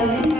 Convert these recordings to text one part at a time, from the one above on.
Thank you.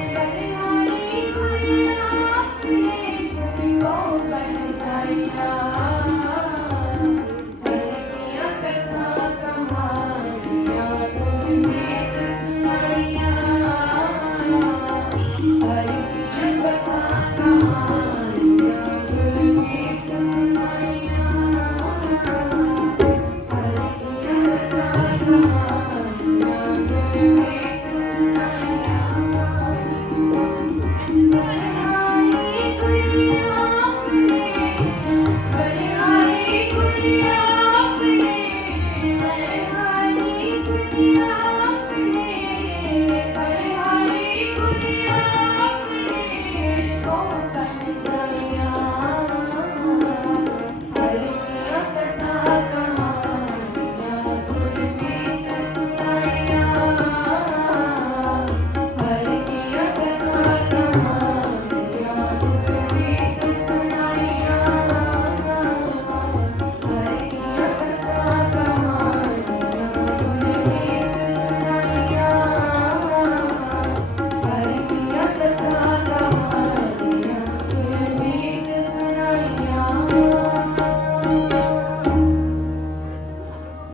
Everybody